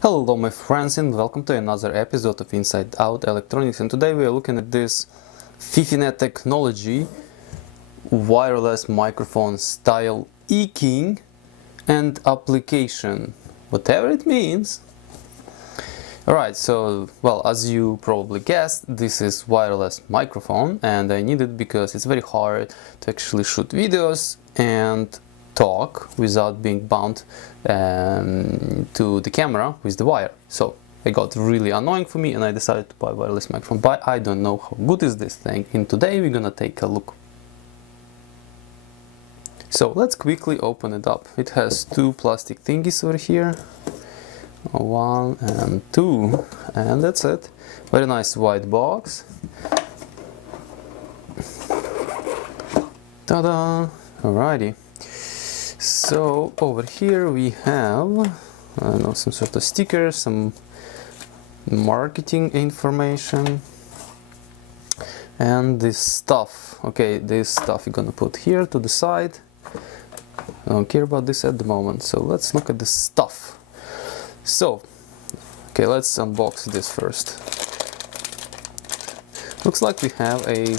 Hello my friends and welcome to another episode of Inside Out Electronics, and today we are looking at this Fifine technology wireless microphone style e-king and application, whatever it means. Alright, so well, as you probably guessed, this is wireless microphone and I need it because it's very hard to actually shoot videos and talk without being bound to the camera with the wire. So it got really annoying for me and I decided to buy a wireless microphone, but I don't know how good is this thing, and today we're gonna take a look. So let's quickly open it up. It has two plastic thingies over here, one and two, and that's it. Very nice white box. Ta-da! Alrighty. So over here we have, I don't know, some sort of stickers, some marketing information, and this stuff. Okay, this stuff you're gonna put here to the side. I don't care about this at the moment, so let's look at the stuff. So, okay, let's unbox this first. Looks like we have a...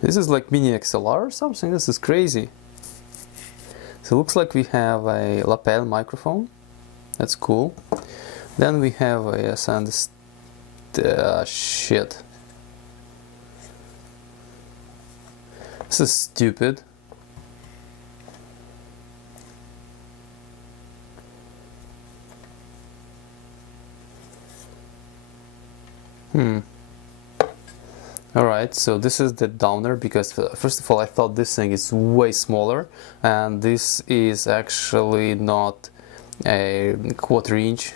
This is like mini XLR or something. This is crazy. So it looks like we have a lapel microphone. That's cool. Then we have a shit. This is stupid. Alright, so this is the downer, because first of all I thought this thing is way smaller, and this is actually not a 1/4 inch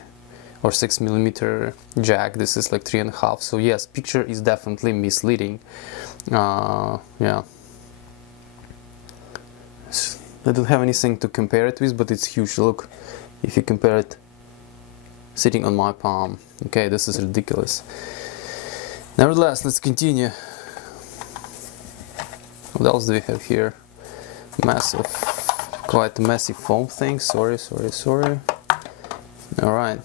or 6mm jack. This is like 3.5, so yes, picture is definitely misleading. Yeah, I don't have anything to compare it with, but it's huge. Look, if you compare it sitting on my palm. Okay, this is ridiculous. Nevertheless, let's continue. What else do we have here? Massive, quite a massive foam thing. Sorry. Alright.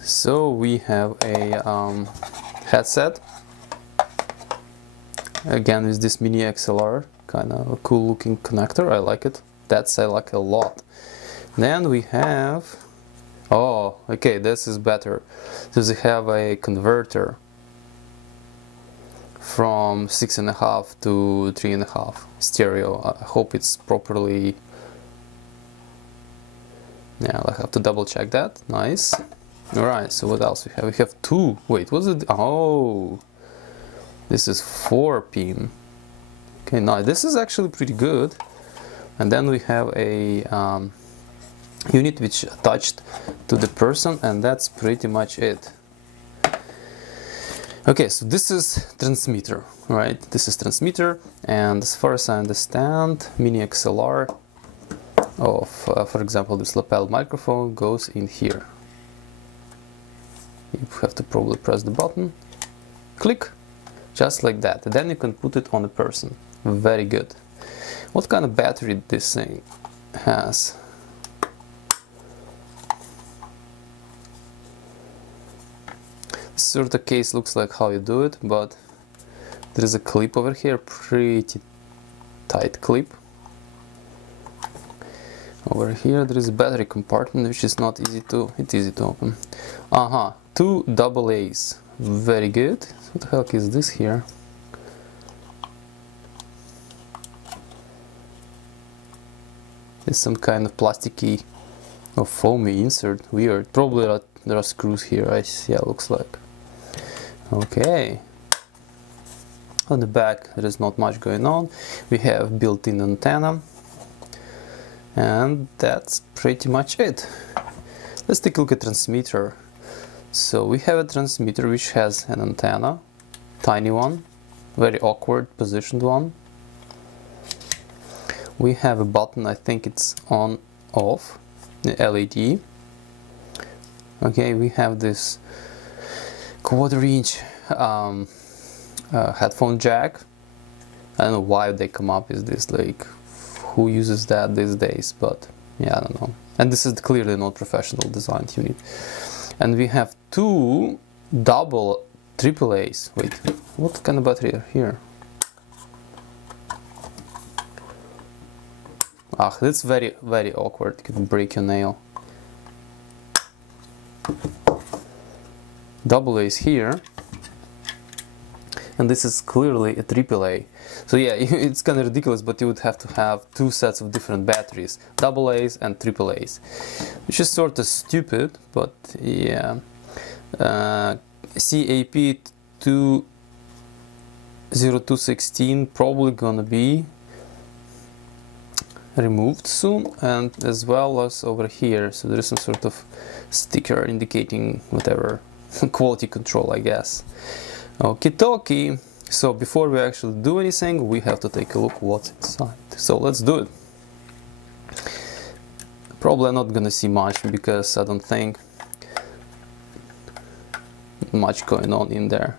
So we have a headset. Again with this mini XLR. Kind of a cool looking connector. I like it. I like a lot. Then we have... Oh, okay, this is better. So they have a converter from 6.5 to 3.5 stereo. I hope it's properly... Yeah, I have to double check that. Nice. Alright, so what else we have? We have two. Wait, what's it? Oh, this is 4-pin. Okay, now this is actually pretty good. And then we have a unit which attached to the person, and that's pretty much it. Okay, so this is transmitter, right? This is transmitter, and as far as I understand, mini XLR of, for example, this lapel microphone goes in here. You have to probably press the button, click, just like that. Then you can put it on a person. Very good. What kind of battery this thing has? Sort of case looks like how you do it, but there is a clip over here, pretty tight clip. Over here there is a battery compartment which is not easy to, it's easy to open. Two AA's, very good. What the heck is this here? It's some kind of plasticky or foamy insert, weird. Probably there are screws here, yeah, looks like. Okay, on the back there is not much going on. We have built-in antenna, and that's pretty much it. Let's take a look at transmitter. So we have a transmitter which has an antenna, tiny one, very awkward positioned one. We have a button, I think it's on off, the LED. Okay, we have this 1/4 inch headphone jack. I don't know why they come up with this, like, who uses that these days, but Yeah, I don't know. And this is clearly not professional designed unit. And we have two double AAAs. Wait, what kind of battery are here? Ah, that's very, very awkward. You can break your nail. Double A's here. And this is clearly a AAA. So yeah, it's kind of ridiculous, but you would have to have two sets of different batteries, double A's and triple A's, which is sort of stupid, but yeah. CAP 20216 probably gonna be removed soon, and as well as over here, so there is some sort of sticker indicating whatever quality control, I guess. Okie dokie. So before we actually do anything, we have to take a look what's inside. So let's do it. Probably not gonna see much because I don't think much going on in there.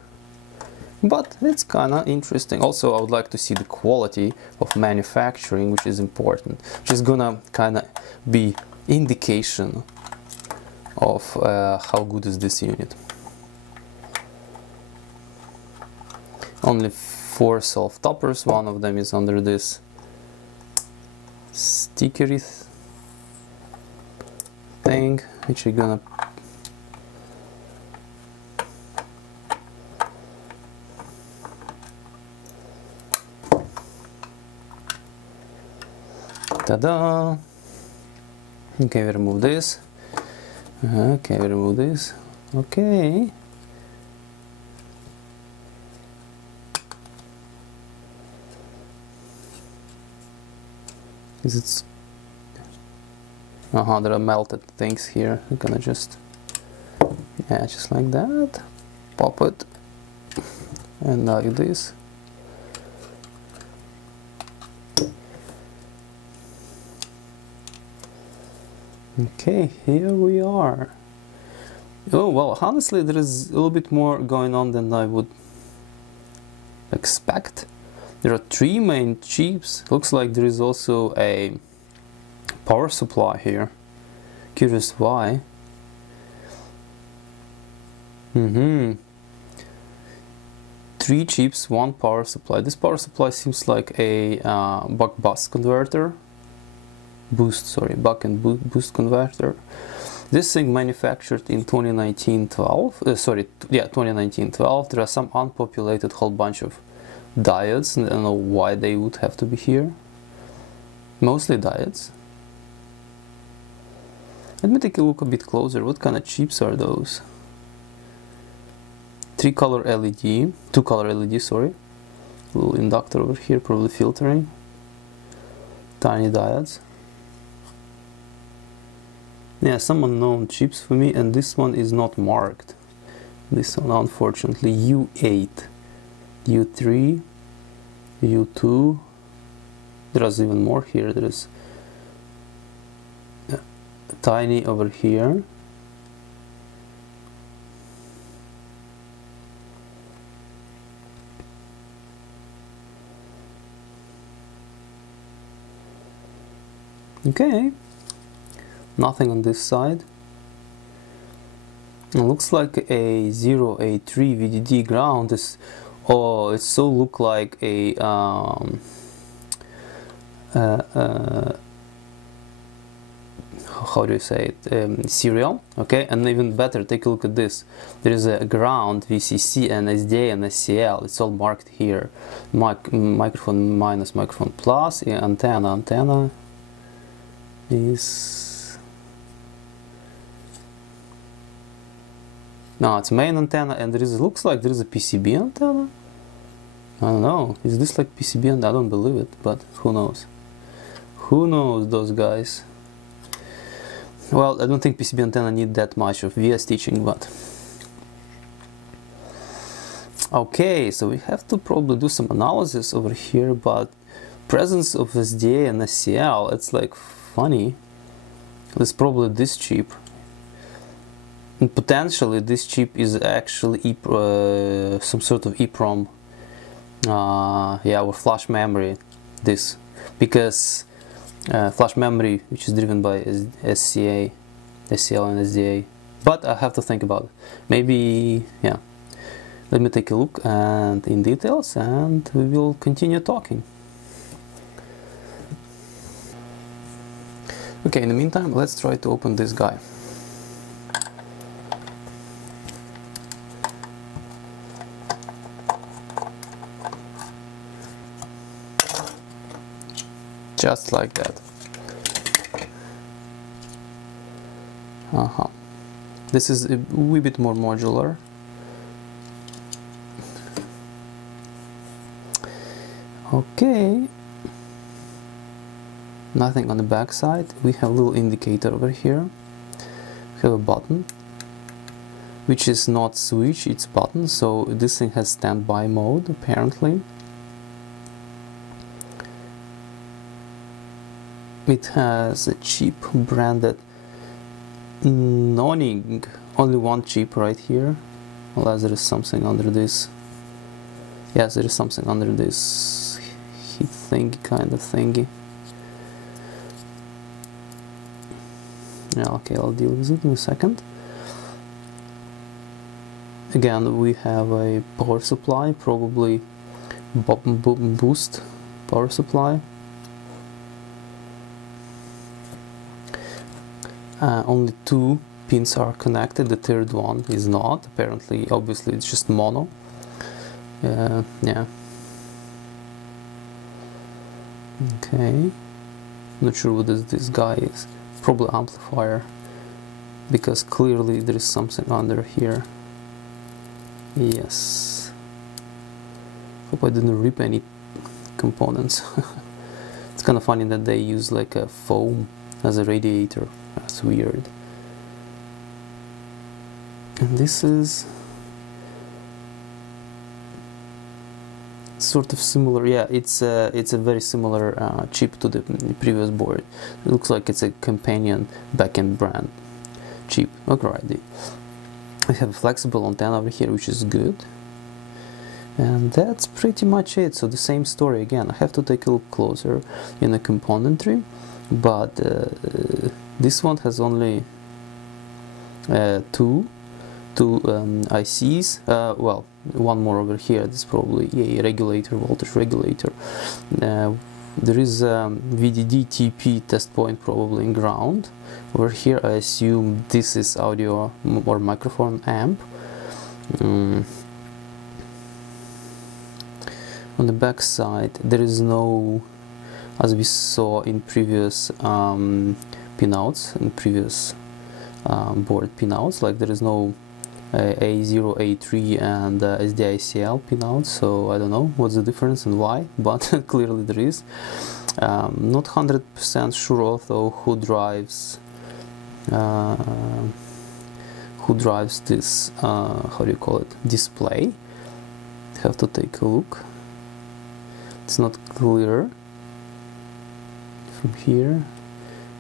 But it's kinda interesting. Also, I would like to see the quality of manufacturing, which is important. Which is gonna kinda be indication of how good is this unit. Only 4 self-toppers, one of them is under this stickery thing, which you're gonna ta-da! Okay, we remove this. Okay, we remove this. Okay. Is it? There are melted things here. I'm gonna just, yeah, just like that. Pop it, and like this. Okay, here we are. Oh well, honestly, there is a little bit more going on than I would expect. There are 3 main chips. Looks like there is also a power supply here. Curious why. 3 chips, 1 power supply. This power supply seems like a buck-boost converter. Buck and boost converter. This thing manufactured in 2019-12. 2019-12. There are some unpopulated whole bunch of diodes. I don't know why they would have to be here. Mostly diodes. Let me take a look a bit closer. What kind of chips are those? 3-color LED, 2-color LED, sorry. A little inductor over here, probably filtering. Tiny diodes. Yeah, some unknown chips for me, and this one is not marked. This one, unfortunately, U8, U3, U2. There's even more here. There is tiny over here. Okay. Nothing on this side. It looks like a 083 VDD ground. It so look like a how do you say it, serial. Okay, and even better, take a look at this. There is a ground, VCC and SDA and SCL. It's all marked here. Microphone minus, microphone plus. Antenna is, no, it's main antenna, and there is, looks like there is a PCB antenna. I don't know, is this like PCB antenna? I don't believe it, but who knows? Who knows, those guys? Well, I don't think PCB antenna need that much of via stitching, but okay, so we have to probably do some analysis over here, but presence of SDA and SCL, it's like funny. It's probably this chip. And potentially this chip is actually some sort of EEPROM, yeah, or flash memory, this, because flash memory, which is driven by SCL and SDA. But I have to think about it. Maybe, yeah. Let me take a look and in details, and we will continue talking. Okay, in the meantime, let's try to open this guy. Just like that. This is a wee bit more modular. Okay. Nothing on the back side. We have a little indicator over here. We have a button, which is not switch, it's button. So this thing has standby mode apparently. It has a chip branded Sony, only one chip right here, unless there is something under this. Yes, there is something under this heat thingy, kind of thingy. Yeah, okay, I'll deal with it in a second. Again, we have a power supply, probably boost power supply. Only 2 pins are connected, the third one is not. Apparently, obviously, it's just mono. Yeah. Okay. Not sure what this guy is. Probably amplifier, because clearly there is something under here. Yes. Hope I didn't rip any components. It's kind of funny that they use like a foam as a radiator. That's weird. And this is sort of similar. Yeah, it's a very similar chip to the previous board. It looks like it's a companion backend brand chip. Alrighty. I have a flexible antenna over here, which is good. And that's pretty much it. So the same story again. I have to take a look closer in the componentry, but this one has only two ICs. Well, one more over here. This is probably a regulator, voltage regulator. There is a VDD TP test point probably in ground. Over here I assume this is audio or microphone amp. On the back side there is no, as we saw in previous pinouts, in previous board pinouts, like there is no A0, A3 and SDICL pinouts, so I don't know what's the difference and why, but clearly there is. Not 100% sure although who drives this, how do you call it, display. Have to take a look. It's not clear from here.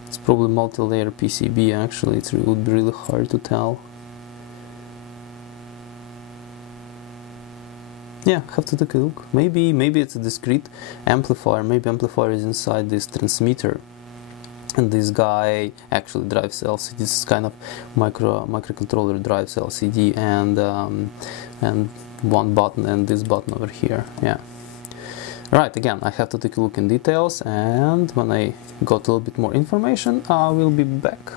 It's probably multi-layer PCB actually. It would be really hard to tell. Yeah, have to take a look. Maybe it's a discrete amplifier. Maybe amplifier is inside this transmitter, and this guy actually drives LCD. This is kind of microcontroller drives LCD and one button and this button over here. Yeah. Right, again, I have to take a look in details, and when I got a little bit more information, I will be back.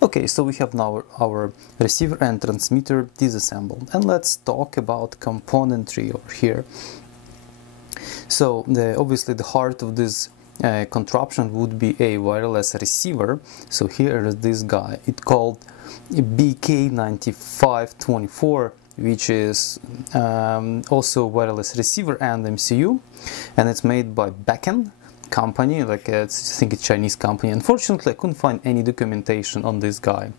Okay, so we have now our receiver and transmitter disassembled, and let's talk about componentry over here. So obviously the heart of this contraption would be a wireless receiver. So here is this guy, it's called BK9524, which is also wireless receiver and MCU, and it's made by Backen company, like I think it's Chinese company. Unfortunately, I couldn't find any documentation on this guy.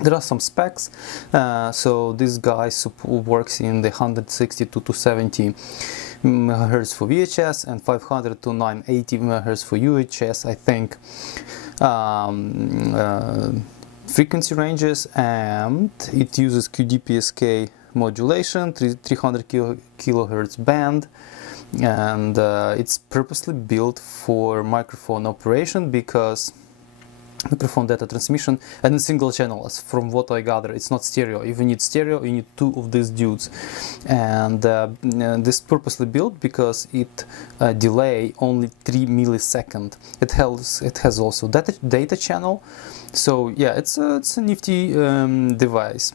There are some specs. So this guy works in the 160 to 270 MHz for VHS and 500 to 980 MHz for UHS, I think. Frequency ranges, and it uses QDPSK modulation, 300 kHz band, and it's purposely built for microphone operation, because microphone data transmission and single channel. As from what I gather, it's not stereo. If you need stereo, you need two of these dudes, and this purposely built because it delay only 3 milliseconds. It has also data channel, so yeah, it's a nifty device.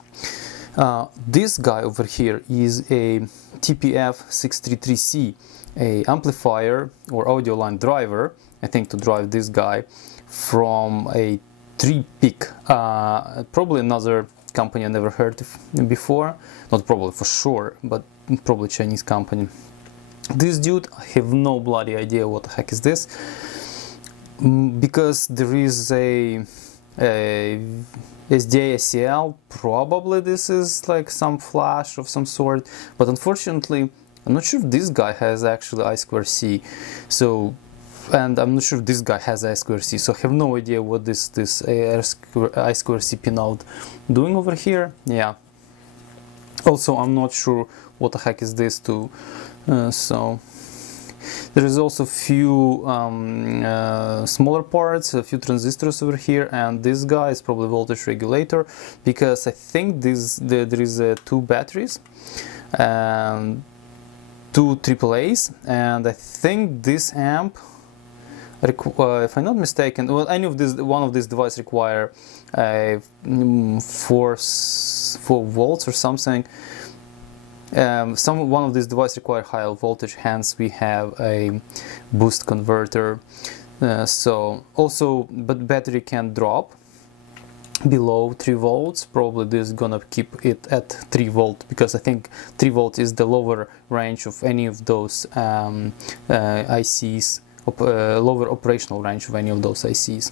This guy over here is a TPF633C, a amplifier or audio line driver, I think, to drive this guy from a 3-pick, probably another company I never heard of before, not probably, for sure, but probably Chinese company. This dude, I have no bloody idea what the heck is this, because there is a SDA-SCL, probably this is like some flash of some sort, but unfortunately I'm not sure if this guy has actually I2C, so, and I'm not sure if this guy has I2C, so I have no idea what this I2C pinout doing over here. Yeah. Also, I'm not sure what the heck is this too. So there is also a few smaller parts, a few transistors over here, and this guy is probably voltage regulator, because I think there is 2 batteries and 2 AAAs, and I think this amp, if I'm not mistaken, well, one of these devices require 4 volts or something. One of these devices require higher voltage, hence we have a boost converter. So also, but battery can drop below 3 volts. Probably this is gonna keep it at 3 volt, because I think 3 volts is the lower range of any of those ICs. Lower operational range of any of those ICs.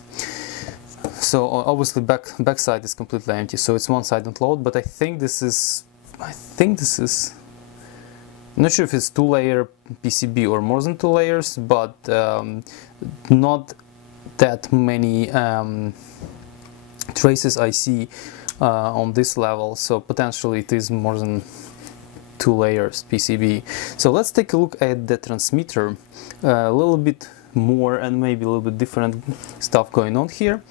So obviously backside is completely empty, so it's one-sided load, but I think this is, I'm not sure if it's 2-layer PCB or more than 2 layers, but not that many traces I see on this level, so potentially it is more than 2 layers PCB. So let's take a look at the transmitter, a little bit more and maybe a little bit different stuff going on here.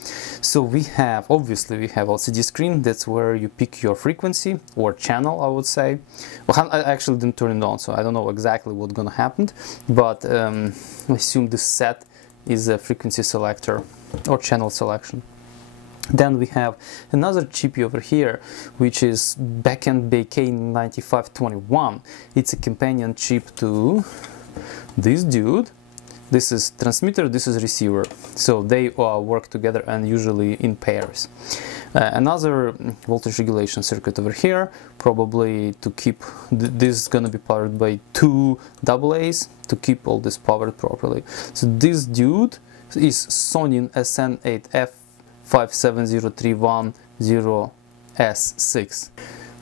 So we have, obviously we have LCD screen, that's where you pick your frequency or channel, I would say. Well, I actually didn't turn it on, so I don't know exactly what's gonna happen, but I assume this set is a frequency selector or channel selection. Then we have another chip over here, which is backend BK9521. It's a companion chip to this dude. This is transmitter, this is receiver. So they work together and usually in pairs. Another voltage regulation circuit over here, probably to keep, this is gonna be powered by 2 AA's to keep all this powered properly. So this dude is Sony SN8F5703110S6.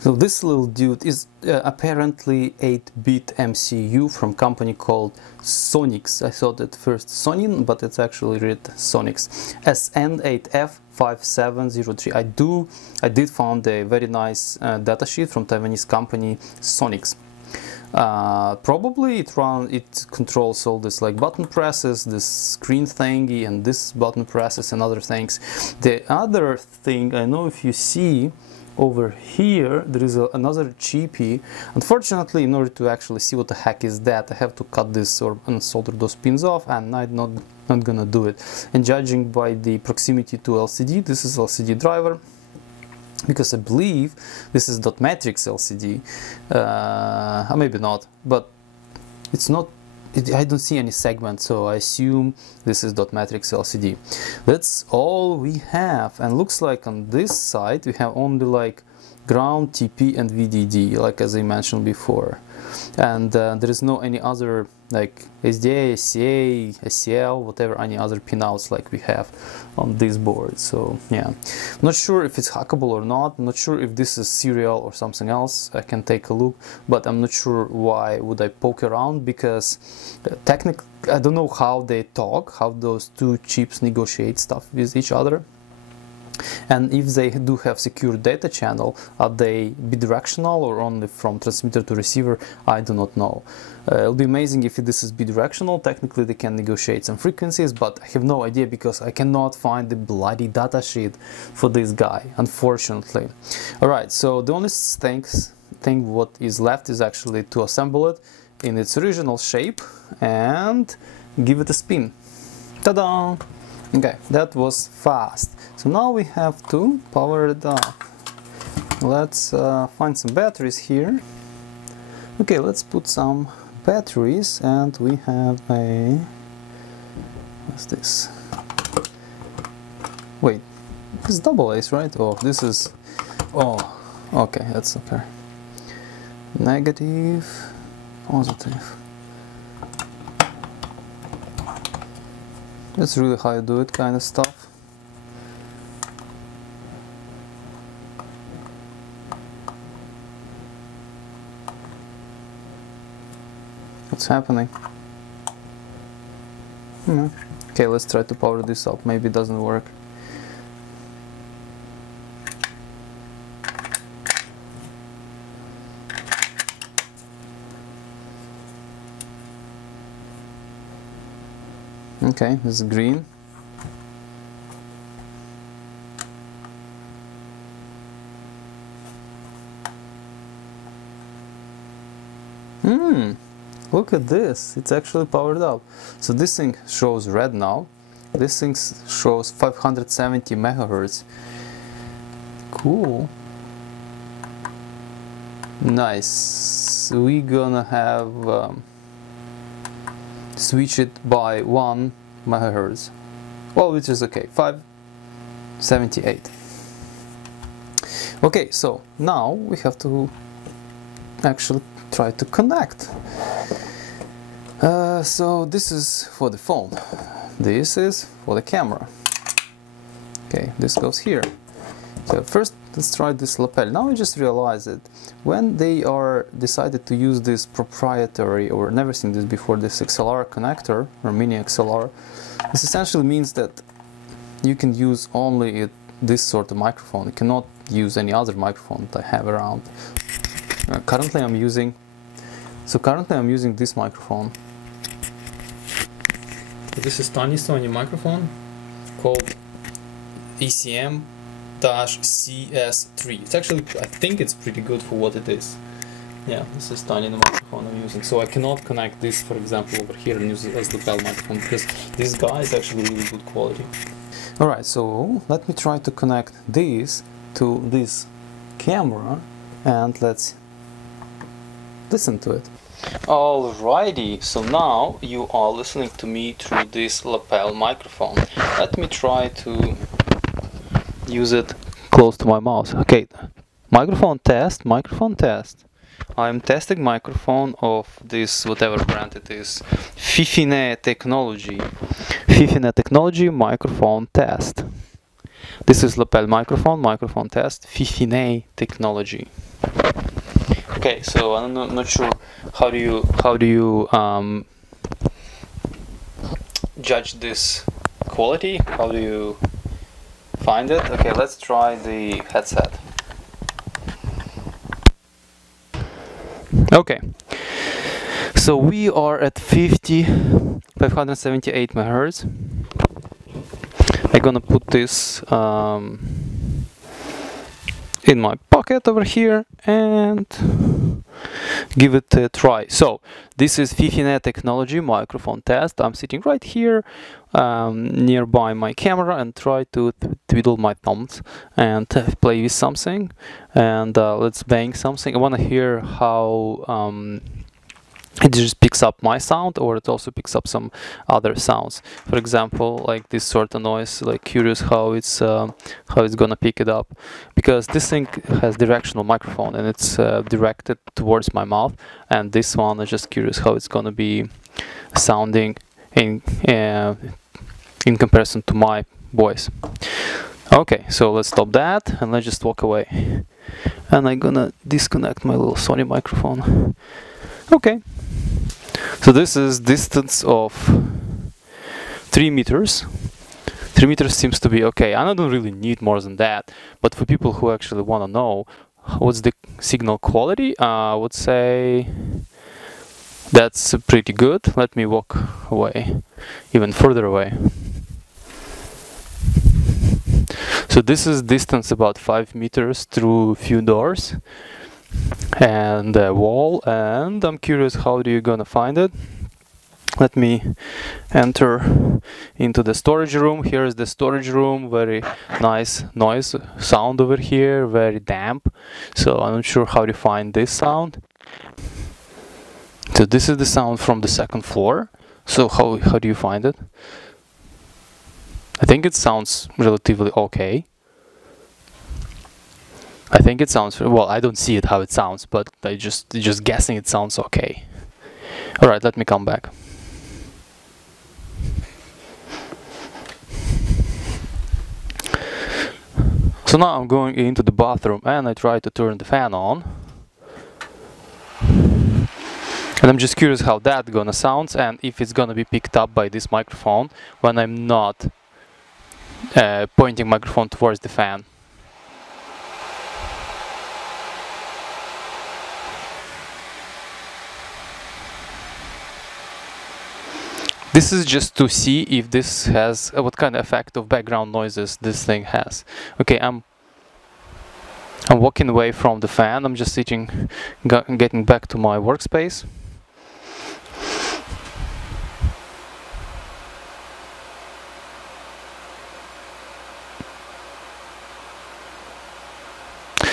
So this little dude is apparently 8-bit MCU from company called Sonix. I thought at first Sonin, but it's actually read Sonix. SN8F5703. I did found a very nice datasheet from Taiwanese company Sonix. Probably it controls all this like button presses, this screen thingy, and this button presses and other things. The other thing, I know if you see over here, there is another GP. Unfortunately, in order to actually see what the heck is that, I have to cut this or unsolder those pins off, and I'm not gonna do it. And judging by the proximity to LCD, this is LCD driver, because I believe this is dot matrix LCD, maybe not, but it's not, I don't see any segment, so I assume this is dot matrix LCD. That's all we have, and looks like on this side we have only like ground, TP and VDD, like as I mentioned before, and there is no any other like SDA, SCA, SCL, whatever, any other pinouts like we have on this board. So yeah, not sure if it's hackable or not, not sure if this is serial or something else. I can take a look, but I'm not sure why would I poke around, because technically I don't know how they talk, how those two chips negotiate stuff with each other. And if they do have secure data channel, are they bidirectional or only from transmitter to receiver? I do not know. It'll be amazing if this is bidirectional. Technically they can negotiate some frequencies, but I have no idea because I cannot find the bloody datasheet for this guy, unfortunately. Alright, so the only thing what is left is actually to assemble it in its original shape and give it a spin. Ta-da! Okay, that was fast. So now we have to power it up. Let's find some batteries here. Okay, let's put some batteries, and we have a... what's this? Wait, this is double A's, right? Oh, this is... oh, okay, that's okay. Negative, positive. That's really how you do it, kind of stuff. What's happening? Okay, let's try to power this up. Maybe it doesn't work. Okay, this is green. Look at this, it's actually powered up. So this thing shows red now. This thing shows 570 megahertz. Cool. Nice. We're gonna have switch it by 1 megahertz. Well, which is okay, 578. Okay, so now we have to actually try to connect. So this is for the phone, this is for the camera. Okay, this goes here. So first let's try this lapel. Now I just realized that when they are decided to use this proprietary, or never seen this before, this XLR connector or mini XLR, this essentially means that you can use only this sort of microphone. You cannot use any other microphone that I have around. Currently I'm using this microphone. This is tiny Sony microphone called ECM-CS3. It's actually, I think it's pretty good for what it is. Yeah, this is tiny the microphone I'm using. So I cannot connect this, for example, over here and use it as lapel microphone because this guy is actually really good quality. Alright, so let me try to connect this to this camera and let's listen to it. Alrighty, so now you are listening to me through this lapel microphone. Let me try to use it close to my mouth. Okay, microphone test, microphone test. I'm testing microphone of this, whatever brand it is, Fifine technology. Fifine technology microphone test. This is lapel microphone, microphone test, Fifine technology. Okay, so I'm not sure how do you judge this quality? How do you find it? Okay, let's try the headset. Okay, so we are at 578 megahertz. I'm gonna put this in my pocket over here and give it a try. So this is Fifine technology microphone test. I'm sitting right here nearby my camera and try to twiddle my thumbs and play with something, and let's bang something. I want to hear how it just picks up my sound, or it also picks up some other sounds. For example, like this sort of noise. Like curious how it's gonna pick it up, because this thing has directional microphone and it's directed towards my mouth, and this one is just curious how it's gonna be sounding in comparison to my voice. Okay, so let's stop that and let's just walk away. And I'm gonna disconnect my little Sony microphone. Okay. So this is distance of 3 meters. 3 meters seems to be okay, and I don't really need more than that. But for people who actually want to know what's the signal quality, I would say that's pretty good. Let me walk away, even further away. So this is distance about 5 meters through a few doors and a wall, and I'm curious how do you gonna find it. Let me enter into the storage room. Here is the storage room, very nice noise sound over here, very damp, so I'm not sure how to find this sound. So this is the sound from the second floor. So how do you find it? I think it sounds relatively okay. I think it sounds, well, I don't see it how it sounds, but I just guessing it sounds okay. Alright, let me come back. So now I'm going into the bathroom and I try to turn the fan on. And I'm just curious how that's gonna sound and if it's gonna be picked up by this microphone when I'm not pointing microphone towards the fan. This is just to see if this has what kind of effect of background noises this thing has. Okay, I'm walking away from the fan. I'm just sitting, getting back to my workspace.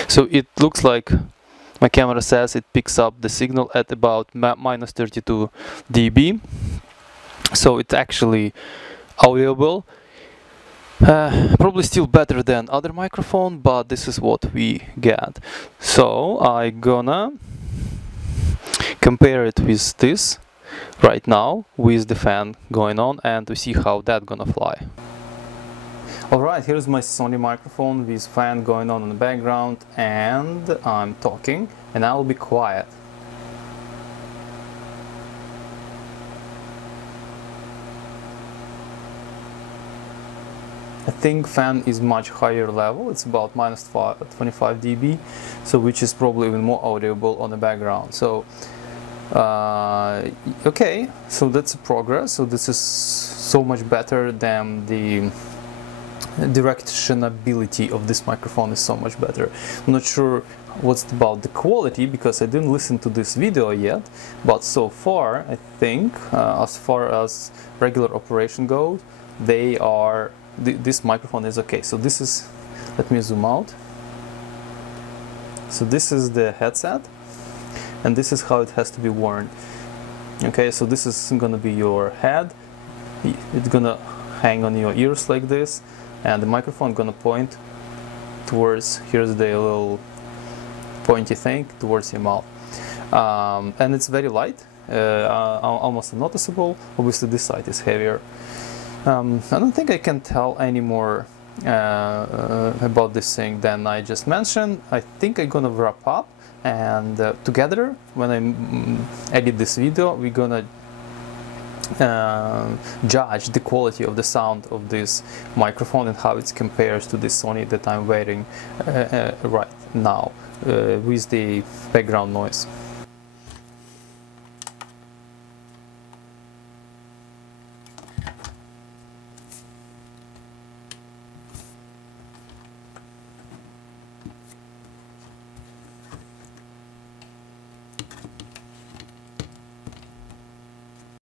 So it looks like my camera says it picks up the signal at about minus 32 dB. So it's actually audible. Probably still better than other microphone, but this is what we get. So I'm gonna compare it with this right now with the fan going on and to see how that's gonna fly. Alright, here's my Sony microphone with fan going on in the background and I'm talking and I'll be quiet. I think fan is much higher level, it's about minus 25 dB, so which is probably even more audible on the background. So okay, so that's a progress. So this is so much better than the directionability of this microphone is so much better. I'm not sure what's about the quality because I didn't listen to this video yet, but so far I think as far as regular operation goes, they are this microphone is okay. So this is, let me zoom out. So this is the headset and this is how it has to be worn. Okay, so this is gonna be your head, it's gonna hang on your ears like this, and the microphone gonna point towards, here's the little pointy thing towards your mouth, and it's very light, almost unnoticeable. Obviously this side is heavier. I don't think I can tell any more about this thing than I just mentioned. I think I'm gonna wrap up, and together when I edit this video we're gonna judge the quality of the sound of this microphone and how it compares to the Sony that I'm wearing right now with the background noise.